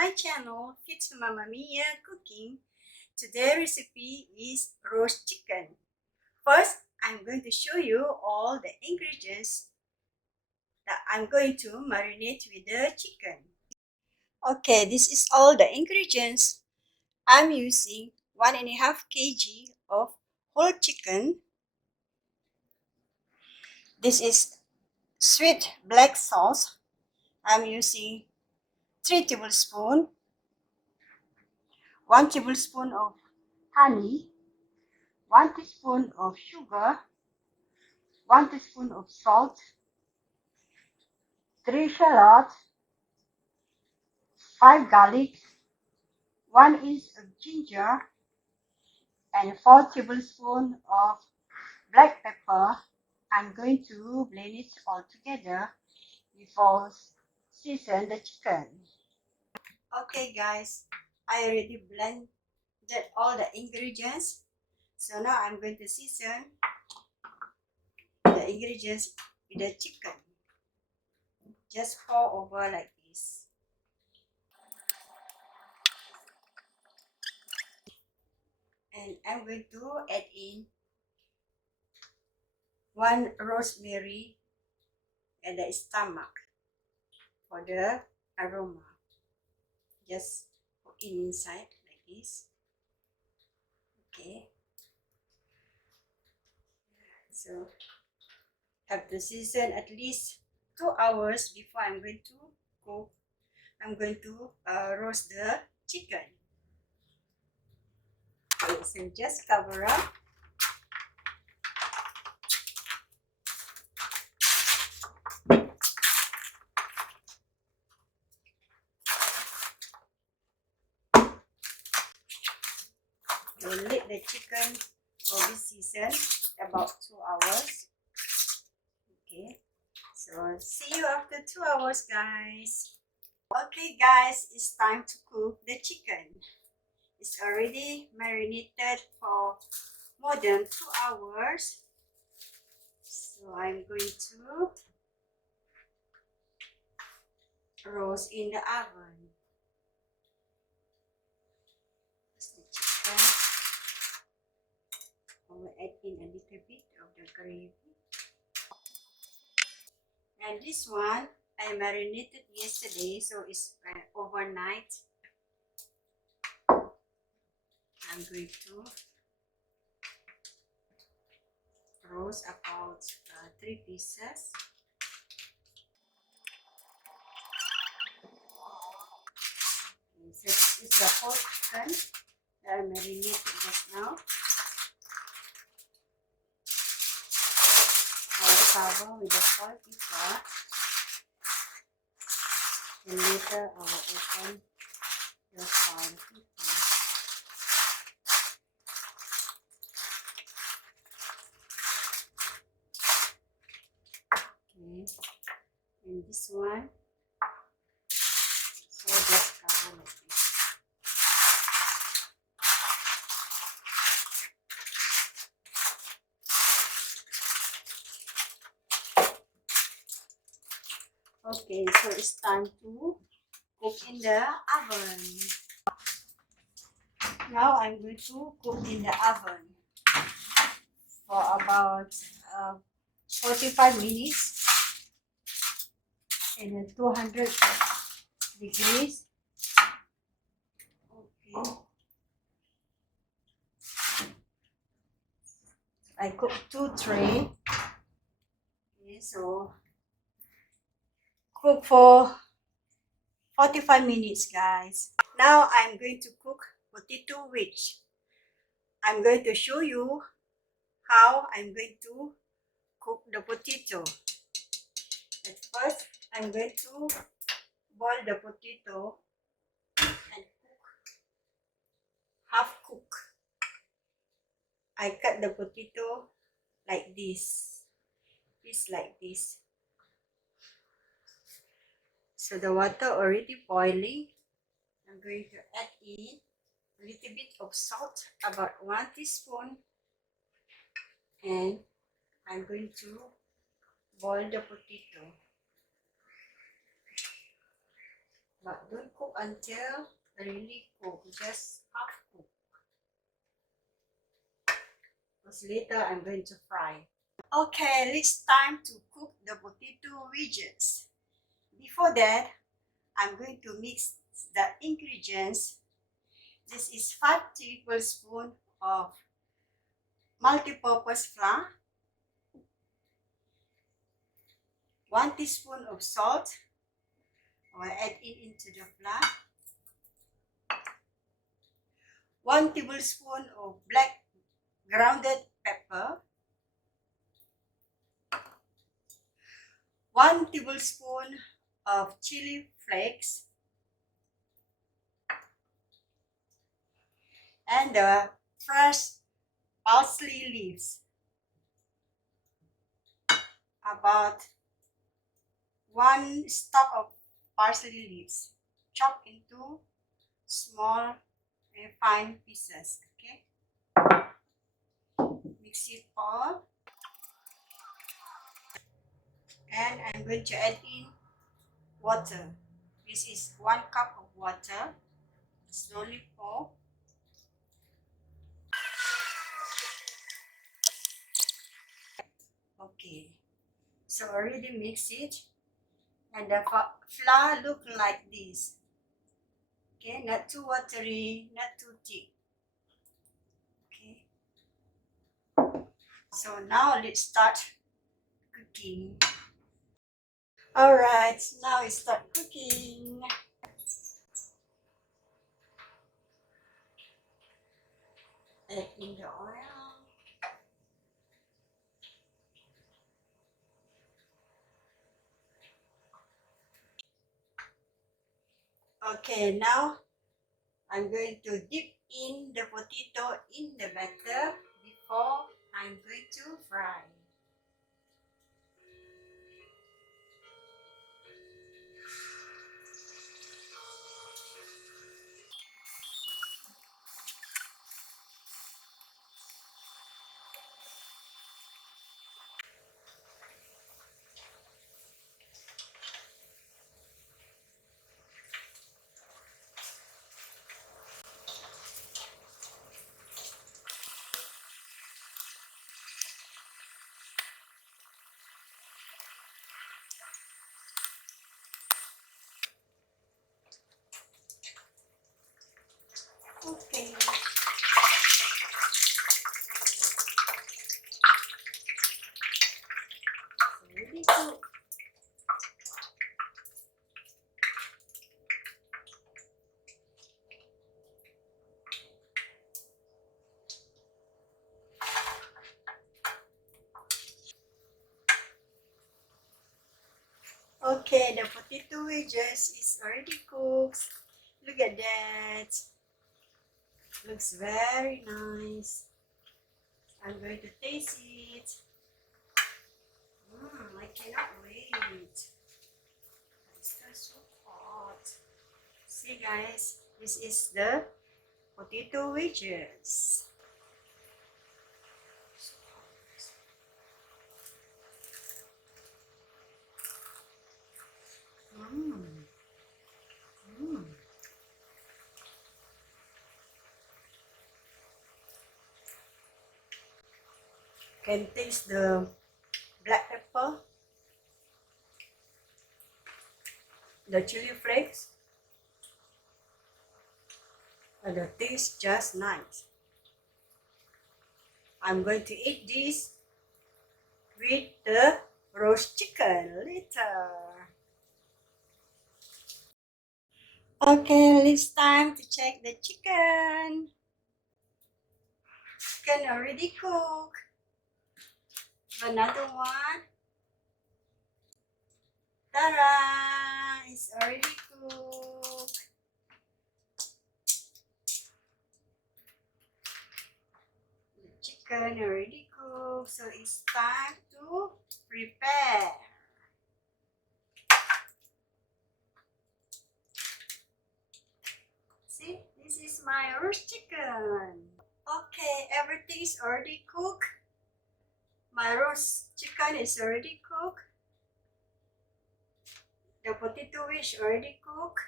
my channel, It's Mamamia Cooking. Today's recipe is roast chicken. First, I'm going to show you all the ingredients that I'm going to marinate with the chicken. Okay, this is all the ingredients. I'm using 1.5 kg of whole chicken. This is sweet black sauce. I'm using 3 tablespoons, 1 tablespoon of honey, 1 teaspoon of sugar, 1 teaspoon of salt, 3 shallots, 5 garlic, 1 inch of ginger, and 4 tablespoons of black pepper. I'm going to blend it all together before season the chicken. Okay guys, I already blended all the ingredients. So now I'm going to season the ingredients with the chicken. Just pour over like this. And I'm going to add in 1 rosemary and the stomach for the aroma. Just put it inside like this. Okay. So have to season at least 2 hours before I'm going to cook. I'm going to roast the chicken. Okay, so just cover up. And let the chicken will be seasoned about 2 hours. Okay, so see you after 2 hours, guys. Okay guys, it's time to cook the chicken. It's already marinated for more than 2 hours. So I'm going to roast in the oven. That's the chicken. I will add in a little bit of the gravy. And this one I marinated yesterday, so it's overnight. I'm going to roast about 3 pieces. Okay, so this is the whole chicken that I marinated just now. I'll cover with the foil paper, and later I will open the foil paper. Okay, and this one, so just cover like this. Okay, so it's time to cook in the oven. Now I'm going to cook in the oven for about 45 minutes in 200 degrees. Okay. I cook 2 trays. Okay, so cook for 45 minutes, guys. Now I'm going to cook potato wedge. I'm going to show you how I'm going to cook the potato. At first, I'm going to boil the potato and cook half cook. I cut the potato like this. It's like this. So the water already boiling. I'm going to add in a little bit of salt, about 1 teaspoon, and I'm going to boil the potato. But don't cook until really cook, just half cook. Because later I'm going to fry. Okay, it's time to cook the potato wedges. Before that, I'm going to mix the ingredients. This is 5 tablespoons of multi-purpose flour, 1 teaspoon of salt. I will add it into the flour. 1 tablespoon of black grounded pepper. 1 tablespoon of chili flakes. And the fresh parsley leaves. About 1 stalk of parsley leaves, chopped into small fine pieces. Okay, mix it all, and I'm going to add in water. This is 1 cup of water. Slowly pour. Okay, so already mix it, and the flour look like this. Okay, not too watery, not too thick. Okay, so now let's start cooking. Alright, now we start cooking. Add in the oil. Okay, now I'm going to dip in the potato in the batter before I'm going to fry. Okay. Ready to Okay, the potato wedges is already cooked. Look at that. Looks very nice. I'm going to taste it. I cannot wait. It's so hot. See guys, this is the potato wedges. Mm. Mm. Can taste the black pepper, the chili flakes, and the taste just nice. I'm going to eat this with the roast chicken later. Okay, it's time to check the chicken. Chicken already cooked. Another one. Ta-da! It's already cooked. The chicken already cooked, so it's time to prepare. See, this is my roast chicken. Okay, everything is already cooked. My roast chicken is already cooked. The potato wedge already cooked.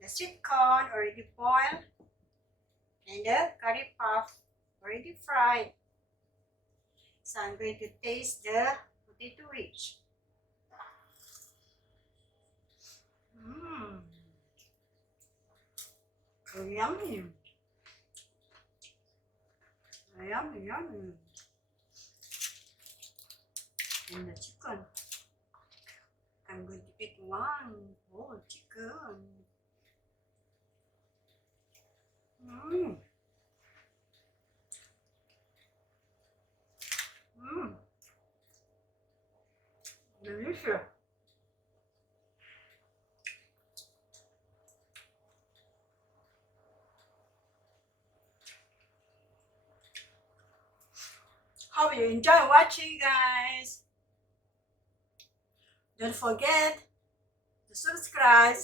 The sweet corn already boiled and the curry puff already fried. So I'm going to taste the potato wedge. So yummy. Yummy, yummy. And the chicken. I'm going to pick one whole chicken. Delicious. Hope you enjoy watching, guys. Don't forget to subscribe,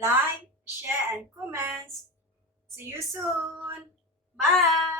like, share, and comment. See you soon. Bye.